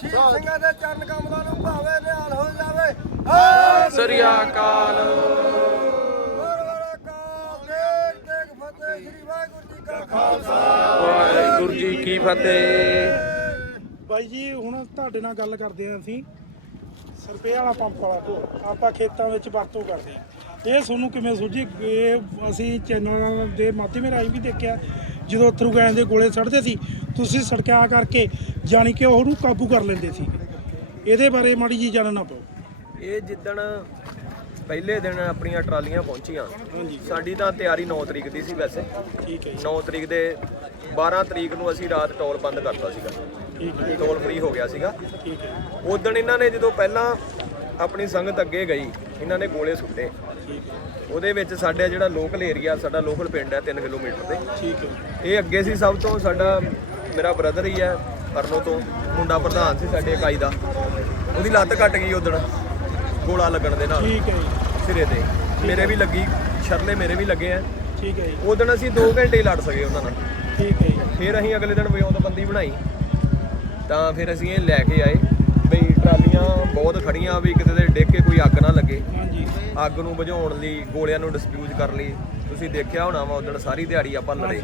ਸ਼ਹੀਦ ਸਿੰਘਾਂ ਦੇ ਚਰਨ ਕਮਲਾਂ ਨੂੰ ਭਾਵੇਂ ਨਿਹਾਲ ਹੋ ਜਾਵੇ। ਸਤਿ ਸ੍ਰੀ ਅਕਾਲ। ਤੇਗ ਤੇਗ ਫਤਿਹ ਸ੍ਰੀ ਵਾਹਿਗੁਰੂ ਜੀ ਕਾ ਖਾਲਸਾ। ਵਾਹਿਗੁਰੂ ਜੀ ਕੀ ਫਤਿਹ। ਬਾਈ ਜੀ ਹੁਣ ਤੁਹਾਡੇ ਨਾਲ ਗੱਲ ਕਰਦੇ ਆਂ ਅਸੀਂ। ਸਰਪੇ ਵਾਲਾ ਪੰਪ ਵਾਲਾ ਤੋਂ ਆਪਾਂ ਖੇਤਾਂ ਵਿੱਚ ਵਰਤੋਂ ਕਰਦੇ ਆਂ ਇਹ ਤੁਹਾਨੂੰ ਕਿਵੇਂ ਸੁਝੀ? ਇਹ ਅਸੀਂ ਚੈਨਲਾਂ ਦੇ ਮਾਧਿਅਮ ਰਾਹੀਂ ਵੀ ਦੇਖਿਆ। ਜਦੋਂ ਅਥਰੂ ਗੈਸ ਦੇ ਗੋਲੇ ਸੜਦੇ ਸੀ ਤੁਸੀਂ ਸੜਕਿਆ ਕਰਕੇ ਜਾਣੀ ਕਿ ਉਹਨੂੰ ਕਾਬੂ ਕਰ ਲੈਂਦੇ ਸੀ। ਇਹਦੇ ਬਾਰੇ ਮਾੜੀ ਜੀ ਜਾਣਨਾ ਪਾਓ। ਇਹ ਜਿੱਦਣ ਪਹਿਲੇ ਦਿਨ ਆਪਣੀਆਂ ਟਰਾਲੀਆਂ ਪਹੁੰਚੀਆਂ ਸਾਡੀ ਤਾਂ ਤਿਆਰੀ 9 ਤਰੀਕ ਦੀ ਸੀ ਵੈਸੇ। ਠੀਕ ਹੈ ਜੀ। 9 ਤਰੀਕ ਦੇ 12 ਤਰੀਕ ਨੂੰ ਅਸੀਂ ਰਾਤ ਟੋਲ ਬੰਦ ਕਰਤਾ ਸੀਗਾ। ਠੀਕ ਹੈ। ਟੋਲ ਫ੍ਰੀ ਹੋ ਗਿਆ ਸੀਗਾ। ਠੀਕ ਹੈ। ਉਦੋਂ ਇਹਨਾਂ ਨੇ ਜਦੋਂ ਪਹਿਲਾਂ ਆਪਣੀ ਸੰਗਤ ਅੱਗੇ ਗਈ ਇਹਨਾਂ ਨੇ ਗੋਲੇ ਸੁੱਟੇ। ਉਹਦੇ ਵਿੱਚ ਸਾਡੇ ਜਿਹੜਾ ਲੋਕਲ ਏਰੀਆ ਸਾਡਾ ਲੋਕਲ ਪਿੰਡ ਹੈ 3 ਕਿਲੋਮੀਟਰ ਤੇ ਠੀਕ ਹੈ। ਇਹ ਅੱਗੇ ਸੀ ਸਭ ਤੋਂ ਸਾਡਾ ਮੇਰਾ ਬ੍ਰਦਰ ਹੀ ਹੈ ਪਰਨੋ ਤੋਂ ਮੁੰਡਾ ਪ੍ਰਧਾਨ ਸੀ ਸਾਡੇ ਇਕਾਈ ਦਾ। ਉਹਦੀ ਲੱਤ ਕੱਟ ਗਈ ਉਦੋਂ ਗੋਲਾ ਲੱਗਣ ਦੇ ਨਾਲ। ਠੀਕ ਹੈ ਜੀ। ਸਿਰੇ ਤੇ। ਮੇਰੇ ਵੀ ਲੱਗੀ ਸ਼ਰਲੇ ਮੇਰੇ ਵੀ ਲੱਗੇ ਆ। ਠੀਕ ਹੈ ਜੀ। ਉਦੋਂ ਅਸੀਂ 2 ਘੰਟੇ ਲੜ ਸਕੇ ਉਹਨਾਂ ਨਾਲ। ਠੀਕ ਹੈ ਜੀ। ਫਿਰ ਅਸੀਂ ਅਗਲੇ ਦਿਨ ਵਿਉਂਤਬੰਦੀ ਬਣਾਈ। ਤਾਂ ਫਿਰ ਅਸੀਂ ਇਹ ਲੈ ਕੇ ਆਏ ਬਈ ਟਰਾਲੀਆਂ ਬਹੁਤ ਖੜੀਆਂ ਵੀ ਕਿਤੇ ਦੇ ਡਿੱਗ ਕੇ ਕੋਈ ਅੱਗ ਨਾ ਲੱਗੇ। ਹਾਂਜੀ। ਅੱਗ ਨੂੰ ਬੁਝਾਉਣ ਲਈ ਗੋਲਿਆਂ ਨੂੰ ਡਿਸਪਿਊਜ਼ ਕਰ ਲਈ ਤੁਸੀਂ ਦੇਖਿਆ ਹੋਣਾ ਵਾ ਉਦੋਂ ਸਾਰੀ ਦਿਹਾੜੀ ਆਪਾਂ ਲੜੇ।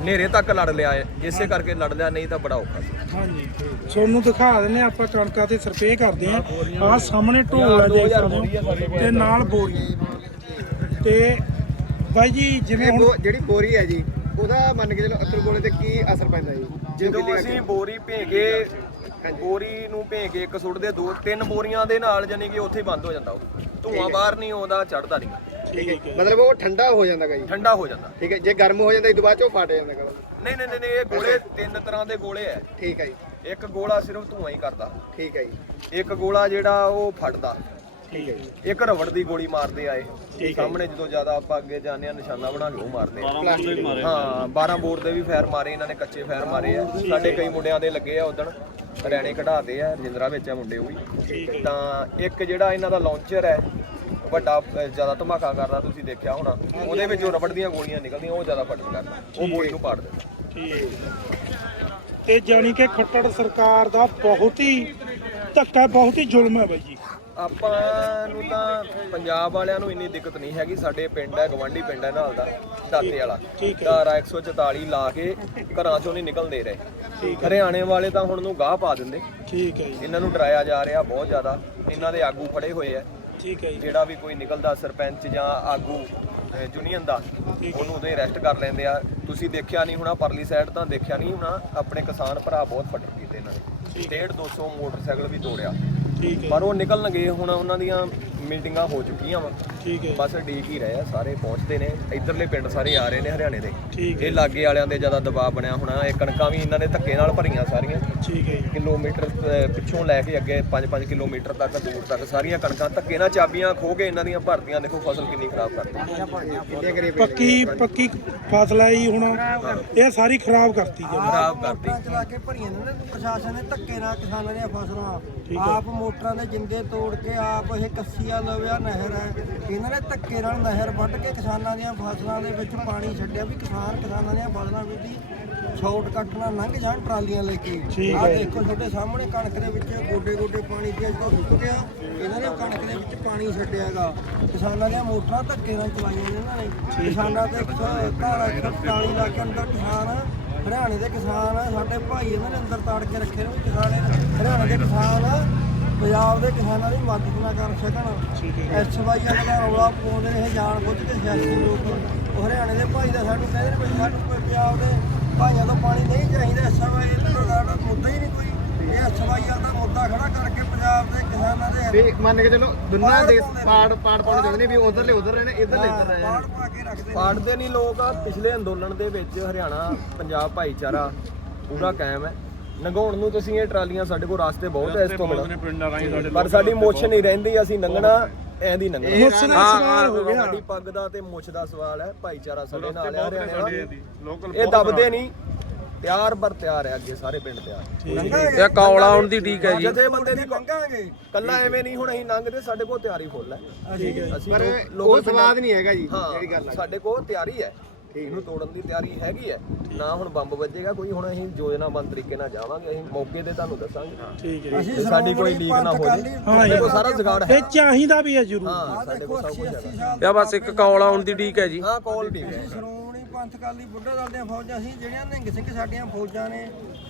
ਹਨੇਰੇ ਤੱਕ ਲੜ ਲਿਆ ਹੈ। ਇਸੇ ਕਰਕੇ ਲੜ ਲਿਆ ਨਹੀਂ ਤਾਂ ਬੜਾ ਔਖਾ ਸੀ। ਹਾਂਜੀ। ਤੁਹਾਨੂੰ ਦਿਖਾ ਦਿੰਨੇ ਆਪਾਂ ਕਣਕਾਂ ਤੇ ਸਰਪੇ ਕਰਦੇ ਆ ਆਹ ਸਾਹਮਣੇ ਢੋਲ ਹੈ ਦੇਖ ਸਕਦੇ ਹੋ। ਤੇ ਨਾਲ ਬੋਰੀ ਤੇ ਬਾਈ ਜੀ ਜਿਵੇਂ ਹੁਣ ਜਿਹੜੀ ਬੋਰੀ ਹੈ ਜੀ ਉਹਦਾ ਮੰਨ ਕੇ ਚਲੋ ਅਸਰ ਗੋਲੇ ਤੇ ਕੀ ਅਸਰ ਪੈਂਦਾ ਜੀ? ਜਦੋਂ ਅਸੀਂ ਬੋਰੀ ਭੇ ਕੇ ਬੋਰੀ ਨੂੰ ਭੇ ਕੇ ਇੱਕ ਸੁੱਟਦੇ ਦੋ ਤਿੰਨ ਬੋਰੀਆਂ ਦੇ ਨਾਲ ਜਾਨੀ ਕਿ ਉੱਥੇ ਹੀ ਬੰਦ ਹੋ ਜਾਂਦਾ ਉਹ। ਧੂਆਂ ਬਾਹਰ ਨਹੀਂ ਆਉਂਦਾ ਚੜਦਾ ਨਹੀਂ। ਠੀਕ ਹੈ। ਮਤਲਬ ਉਹ ਠੰਡਾ ਹੋ ਜਾਂਦਾ ਗਾ ਜੀ। ਠੰਡਾ ਹੋ ਜਾਂਦਾ। ਠੀਕ ਹੈ ਜੇ ਗਰਮ ਹੋ ਜਾਂਦਾ ਇਹ ਤੋਂ ਬਾਅਦ ਚ ਉਹ ਫਟ ਜਾਂਦਾ ਗਾ ਨਹੀਂ ਨਹੀਂ ਨਹੀਂ ਨਹੀਂ, ਇਹ ਗੋਲੇ ਤਿੰਨ ਤਰ੍ਹਾਂ ਦੇ ਗੋਲੇ ਐ। ਠੀਕ ਹੈ ਜੀ। ਇੱਕ ਗੋਲਾ ਸਿਰਫ ਧੂਆਂ ਹੀ ਕਰਦਾ। ਠੀਕ ਹੈ ਜੀ। ਇੱਕ ਗੋਲਾ ਜਿਹੜਾ ਉਹ ਫਟਦਾ। ਠੀਕ ਹੈ ਜੀ। ਇੱਕ ਰਬੜ ਦੀ ਗੋਲੀ ਮਾਰਦੇ ਆਏ ਸਾਹਮਣੇ ਜਦੋਂ ਜ਼ਿਆਦਾ ਆਪਾਂ ਅੱਗੇ ਜਾਂਦੇ ਆ ਨਿਸ਼ਾਨਾ ਬਣਾ ਕੇ ਉਹ ਮਾਰਦੇ ਆ। ਪਲਾਸਟਿਕ ਹਾਂ 12 ਬੋਰ ਦੇ ਵੀ ਫਾਇਰ ਮਾਰੇ ਇਹਨਾਂ ਨੇ ਕੱਚੇ ਫਾਇਰ ਮਾਰੇ ਆ। ਸਾਡੇ ਕਈ ਮੁੰਡਿਆਂ ਦੇ ਲੱਗੇ ਆ ਉਦਣ। ਹਰਿਆਣੇ ਕਢਾਤੇ ਆ, ਰਜਿੰਦਰਾ ਵਿੱਚ ਆ ਮੁੰਡੇ ਉਹ ਵੀ। ਤਾਂ ਇੱਕ ਜਿਹੜਾ ਇਹਨਾਂ ਦਾ ਲਾਂਚਰ ਹੈ, ਵੱਡਾ ਜ਼ਿਆਦਾ ਧਮਾਕਾ ਕਰਦਾ ਤੁਸੀਂ ਦੇਖਿਆ ਹੋਣਾ, ਉਹਦੇ ਵਿੱਚ ਜੋ ਰਬੜ ਦੀਆਂ ਗੋਲੀਆਂ ਨਿਕਲਦੀਆਂ, ਉਹ ਜ਼ਿਆਦਾ ਫਟਕ ਕਰਦਾ ਉਹ ਗੋਲੀ ਨੂੰ ਪਾੜ ਦਿੰਦਾ। ਤੇ ਜਾਣੀ ਕਿ ਖੱਟੜ ਸਰਕਾਰ ਦਾ ਬਹੁਤ ਹੀ ਧੱਕਾ, ਬਹੁਤ ਹੀ ਜ਼ੁਲਮ ਹੈ ਬਾਈ ਜੀ। ਆਪਾਂ ਨੂੰ ਤਾਂ ਪੰਜਾਬ ਵਾਲਿਆਂ ਨੂੰ ਇੰਨੀ ਦਿੱਕਤ ਨਹੀਂ ਹੈਗੀ ਸਾਡੇ ਪਿੰਡ ਹੈ ਗਵਾਂਢੀ ਪਿੰਡ ਹੈ ਨਾਲ ਦਾ ਦਾਤੇ ਵਾਲਾ। ਧਾਰਾ 144 ਲਾ ਕੇ ਘਰਾਂ ਚੋਂ ਨਹੀਂ ਨਿਕਲਦੇ ਰਹੇ। ਹਰਿਆਣੇ ਵਾਲੇ ਤਾਂ ਹੁਣ ਨੂੰ ਗਾਹ ਪਾ ਦਿੰਦੇ। ਠੀਕ ਹੈ ਜੀ। ਇਹਨਾਂ ਨੂੰ ਡਰਾਇਆ ਜਾ ਰਿਹਾ ਬਹੁਤ ਜ਼ਿਆਦਾ। ਇਹਨਾਂ ਦੇ ਆਗੂ ਫੜੇ ਹੋਏ ਆ। ਠੀਕ ਹੈ ਜੀ। ਜਿਹੜਾ ਵੀ ਕੋਈ ਨਿਕਲਦਾ ਸਰਪੰਚ ਜਾਂ ਆਗੂ ਯੂਨੀਅਨ ਦਾ ਉਹਨੂੰ ਉਹਦੇ ਅਰੈਸਟ ਕਰ ਲੈਂਦੇ ਆ। ਤੁਸੀਂ ਦੇਖਿਆ ਨਹੀਂ ਹੋਣਾ ਪਰਲੀ ਸਾਈਡ ਤਾਂ ਦੇਖਿਆ ਨਹੀਂ ਹੋਣਾ ਆਪਣੇ ਕਿਸਾਨ ਭਰਾ ਬਹੁਤ ਫਟਰ ਕੀਤੇ ਇਹਨਾਂ ਨੇ। 1.5 200 ਮੋਟਰਸਾਈਕਲ ਵੀ ਤੋੜਿਆ। ਠੀਕ ਹੈ। ਪਰ ਉਹ ਨਿਕਲਣਗੇ ਹੁਣ ਉਹਨਾਂ ਦੀਆਂ ਮੀਟਿੰਗਾਂ ਹੋ ਚੁੱਕੀਆਂ ਵਾ। ਠੀਕ ਹੈ। ਬਸ ਡੀਕ ਹੀ ਰਹੇ ਆ ਸਾਰੇ ਪਹੁੰਚਦੇ ਨੇ। ਇਧਰਲੇ ਪਿੰਡ ਸਾਰੇ ਆ ਰਹੇ ਨੇ ਹਰਿਆਣੇ ਦੇ। ਇਹ ਲਾਗੇ ਵਾਲਿਆਂ ਦੇ ਜ਼ਿਆਦਾ ਦਬਾਅ ਬਣਿਆ ਹੋਣਾ ਇਹ ਕਣਕਾਂ ਵੀ ਇਹਨਾਂ ਨੇ ਧੱਕੇ ਨਾਲ ਭਰੀਆਂ ਸਾਰੀਆਂ। ਠੀਕ ਹੈ ਜੀ। ਕਿਲੋਮੀਟਰ ਪਿੱਛੋਂ ਲੈ ਕੇ ਅੱਗੇ 5-5 ਕਿਲੋਮੀਟਰ ਤੱਕ ਦੂਰ ਤੱਕ ਸਾਰੀਆਂ ਕਣਕਾਂ ਧੱਕੇ ਨਾਲ ਚਾਬੀਆਂ ਖੋ ਕੇ ਇਹਨਾਂ ਦੀਆਂ ਭਰਤੀਆਂ ਦੇਖੋ ਫਸਲ ਕਿੰਨੀ ਖਰਾਬ ਕਰਦੀ ਪੱਕੀ ਪੱਕੀ ਫਸਲ ਹੈ ਜੀ ਹੋਣਾ ਇਹ ਸਾਰੀ ਖਰਾਬ ਕਰਤੀ ਜੀ। ਖਰਾਬ ਕਰਤੀ। ਚਲਾ ਕੇ ਭਰੀਆਂ ਨਾ ਪ੍ਰਸ਼ਾਸਨ ਨੇ ਧੱਕੇ ਨਾਲ ਕਿਸਾਨਾਂ ਦੀਆਂ ਫਸਲਾਂ। ਆਪ ਮੋਟਰਾਂ ਦੇ ਜਿੰਦੇ ਤੋੜ ਕੇ ਆਪ ਇਹ ਕੱਸੀਆ ਲਵਿਆ ਨਹਿਰ ਹੈ। ਇਹਨਾਂ ਨੇ ਧੱਕੇ ਨਾਲ ਨਹਿਰ ਵੱਢ ਕੇ ਕਿਸਾਨਾਂ ਦੀਆਂ ਫਸਲਾਂ ਦੇ ਵਿੱਚ ਪਾਣੀ ਛੱਡਿਆ ਵੀ ਕਿਸਾਨ ਕਿਸਾਨਾਂ ਦੀਆਂ ਫਸਲਾਂ ਵਿੱਚ ਸ਼ਾਰਟ ਕੱਟ ਨਾਲ ਲੰਘ ਜਾਣ ਟਰਾਲੀਆਂ ਲੈ ਕੇ। ਆ ਦੇਖੋ ਤੁਹਾਡੇ ਸਾਹਮਣੇ ਕਣਕ ਦੇ ਵਿੱਚ ਗੋਡੇ ਗੋਡੇ ਪਾਣੀ ਪਿਆ ਜਿਹੜਾ ਰੁਕ ਗਿਆ। ਇਹਨਾਂ ਨੇ ਕਣਕ ਦੇ ਵਿੱਚ ਪਾਣੀ ਛੱਡਿਆਗਾ। ਕਿਸਾਨਾਂ ਦੀਆਂ ਮੋਟਰਾਂ ਧੱਕੇ ਨਾਲ ਚਲਾਈਆਂ ਇਹਨਾਂ ਨੇ। ਕਿਸਾਨਾਂ ਤੇ ਧਾਰਾ 147 ਪਹਾੜੀ ਇਲਾਕੇ ਅੰਦਰ ਕਿਸਾਨ ਆ, ਹਰਿਆਣੇ ਦੇ ਕਿਸਾਨ ਆ, ਸਾਡੇ ਭਾਈ ਇਹਨਾਂ ਨੇ ਅੰਦਰ ਤਾੜ ਕੇ ਰੱਖੇ ਨੇ ਵੀ ਕਿਸਾਨ ਹਰਿਆਣੇ ਦੇ ਕਿਸਾਨ ਆ, ਪੰਜਾਬ ਦੇ ਕਿਸਾਨਾਂ ਦੀ ਮਦਦ ਨਾ ਕਰ ਸਕਣ। ਐਸਵਾਈਆ ਦਾ ਰੌਲਾ ਪਾਉਂਦੇ ਨੇ ਇਹ ਜਾਣ ਬੁੱਝ ਕੇ ਸਿਆਸੀ ਲੋਕ ਹਰਿਆਣੇ ਦੇ ਭਾਈ ਦਾ ਸਾਨੂੰ ਕਹਿੰਦੇ ਨੇ ਸਾਨੂੰ ਪੰਜਾਬ ਦੇ ਭਾਈਆਂ ਤੋਂ ਪਾਣੀ ਨਹੀਂ ਚਾਹੀਦਾ ਐਸਵਾਈਆ ਦਾ ਸਾਡਾ ਮੁੱਦਾ ਹੀ ਨਹੀਂ ਕੋਈ। ਇਹ ਐਸਵਾਈ ਦਾ ਮੁੱਦਾ ਖੜਾ ਕਰਕੇ ਪੰਜਾਬ ਦੇ ਕਿਸਾਨਾਂ ਦੇ ਵੀ ਮੰਨ ਕੇ ਚਲੋ ਦੁਨੀਆ ਦੇ ਪਾੜ ਪਾੜ ਪਾਉਣ ਚਾਹੁੰਦੇ ਨੇ ਵੀ ਉਧਰਲੇ ਉਧਰ ਰਹਿਣੇ ਇਧਰਲੇ ਇੱਧਰ ਰਹਿਣੇ। ਪਾੜ ਪਾ ਕੇ ਰੱਖਦੇ ਨੇ। ਪਾੜਦੇ ਨਹੀਂ ਲੋਕ ਆ ਪਿਛਲੇ ਅੰਦੋਲਨ ਦੇ ਵਿੱਚ ਹਰਿਆਣਾ ਪੰਜਾਬ ਭਾਈਚਾਰਾ ਪੂਰਾ ਕਾਇਮ ਹੈ। ਨਗਾਉਣ ਨੂੰ ਤੁਸੀਂ ਇਹ ਟਰਾਲੀਆਂ ਸਾਡੇ ਕੋਲ ਰਾਸਤੇ ਬਹੁਤ ਹੈ ਇਸ ਤੋਂ ਬਿਨਾਂ। ਪਰ ਸਾਡੀ ਮੁੱਛ ਨਹੀਂ ਰਹਿੰਦੀ ਅਸੀਂ ਲੰਘਣਾ ਐਂ ਦੀ ਸਵਾਲ ਹੋ ਗਿਆ। ਸਾਡੀ ਪੱਗ ਦਾ ਤੇ ਮੁੱਛ ਦਾ ਸਵਾਲ ਹੈ ਭਾਈਚਾਰਾ ਸਾਡੇ ਨਾਲ ਆ ਹਰਿਆਣੇ ਇਹ ਦਬਦੇ ਨਹੀਂ। ਤਿਆਰ ਬਰ ਤਿਆਰ ਹੈ ਅੱਗੇ ਸਾਰੇ ਪਿੰਡ ਤਿਆਰ। ਇਹ। ਕੌਲਾ ਆਉਣ ਦੀ ਠੀਕ ਹੈ ਜੀ। ਜਥੇ ਬੰਦੇ ਦੀ ਲੰਘਾਂਗੇ ਕੱਲਾ ਐਵੇਂ ਨਹੀਂ ਹੁਣ ਅਸੀਂ ਲੰਘਦੇ ਸਾਡੇ ਕੋਲ ਤਿਆਰੀ ਫੁੱਲ ਹੈ। ਅਸੀਂ ਪਰ ਲੋਕ- ਉਹ ਸਵਾਦ ਨਹੀਂ ਹੈਗਾ ਜੀ ਹਾਂ ਜਿਹੜੀ ਗੱਲ ਸਾਡੇ ਕੋਲ ਤਿਆਰੀ ਹੈ। ਇਹਨੂੰ ਤੋੜਨ ਦੀ ਤਿਆਰੀ ਹੈਗੀ ਹੈ। ਨਾ ਹੁਣ ਬੰਬ ਵੱਜੇਗਾ ਕੋਈ ਹੁਣ ਅਸੀਂ ਯੋਜਨਾਬੰਦ ਤਰੀਕੇ ਨਾਲ ਜਾਵਾਂਗੇ ਅਸੀਂ ਮੌਕੇ ਤੇ ਤੁਹਾਨੂੰ ਦੱਸਾਂਗੇ। ਠੀਕ ਹੈ ਤੇ ਸਾਡੀ ਕੋਈ ਲੀਕ ਨਾ ਹੋ ਜੇ। ਹਾਂ ਸਾਡੇ ਜੀ। ਕੋਲ ਸਾਰਾ ਜੁਗਾੜ ਇਹ ਹੈ ਚਾਹੀਦਾ ਵੀ ਹੈ ਜ਼ਰੂਰ। ਹਾਂ ਸਾਡੇ ਕੋਲ ਸਭ 80 ਕੁਝ 80 ਹੈਗਾ। ਸਾਲ ਪਿਆ ਬਸ ਇੱਕ ਕਾਲ ਆਉਣ ਦੀ ਢੀਕ ਹੈ ਜੀ। ਹਾਂ ਕਾਲ ਠੀਕ ਹੈ। ਪੰਥ ਅਕਾਲੀ ਬੁੱਢਾ ਦਲ ਦੀਆਂ ਫੌਜਾਂ ਸੀ, ਜਿਹੜੀਆਂ ਨਿਹੰਗ ਸਿੰਘ ਸਾਡੀਆਂ ਫੌਜਾਂ ਨੇ,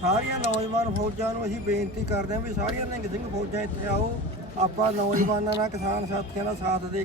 ਸਾਰੀਆਂ ਨੌਜਵਾਨ ਫੌਜਾਂ ਨੂੰ ਅਸੀਂ ਬੇਨਤੀ ਕਰਦੇ ਹਾਂ ਵੀ ਸਾਰੀਆਂ ਨਿਹੰਗ ਸਿੰਘ ਫੌਜਾਂ ਇੱਥੇ ਆਓ, ਆਪਾਂ ਨੌਜਵਾਨਾਂ ਨਾਲ ਕਿਸਾਨ ਸਾਥੀਆਂ ਦਾ ਸਾਥ ਦੇ